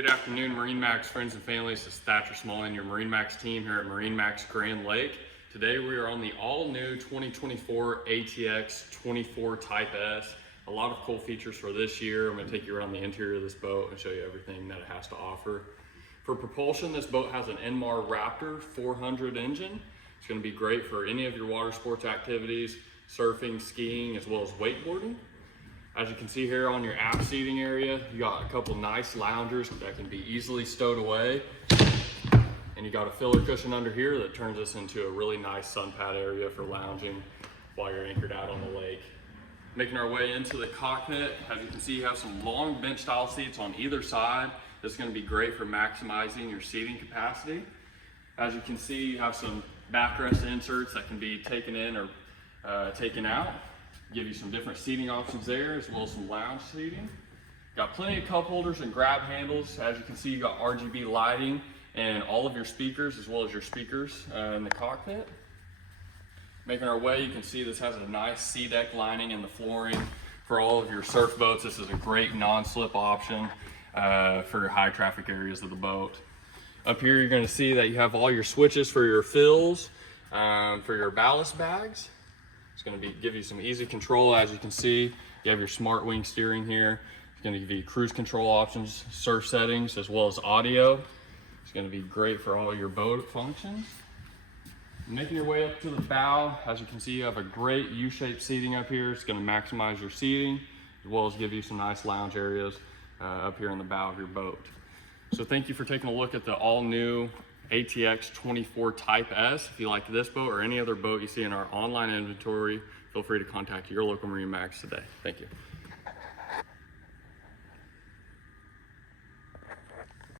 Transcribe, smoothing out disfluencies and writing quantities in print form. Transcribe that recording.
Good afternoon, MarineMax friends and families. This is Thatcher Smallin, your MarineMax team here at MarineMax Grand Lake. Today we are on the all-new 2024 ATX 24 Type S. A lot of cool features for this year. I'm going to take you around the interior of this boat and show you everything that it has to offer. For propulsion, this boat has an Inmar Raptor 400 engine. It's going to be great for any of your water sports activities, surfing, skiing, as well as wakeboarding. As you can see here on your aft seating area, you got a couple nice loungers that can be easily stowed away. And you got a filler cushion under here that turns this into a really nice sun pad area for lounging while you're anchored out on the lake. Making our way into the cockpit, as you can see, you have some long bench style seats on either side. This is going to be great for maximizing your seating capacity. As you can see, you have some backrest inserts that can be taken in or taken out. Give you some different seating options there, as well as some lounge seating. Got plenty of cup holders and grab handles. As you can see, you got RGB lighting and all of your speakers, as well as your speakers in the cockpit. Making our way, you can see this has a nice sea deck lining in the flooring for all of your surf boats. This is a great non-slip option for high traffic areas of the boat. Up here, you're going to see that you have all your switches for your fills, for your ballast bags. It's going to give you some easy control. As you can see, you have your smart wing steering here. It's going to give you cruise control options, surf settings, as well as audio. It's going to be great for all your boat functions. Making your way up to the bow, as you can see, you have a great U-shaped seating up here. It's going to maximize your seating, as well as give you some nice lounge areas up here in the bow of your boat. So thank you for taking a look at the all-new ATX 24 Type S. If you like this boat or any other boat you see in our online inventory, feel free to contact your local MarineMax today. Thank you.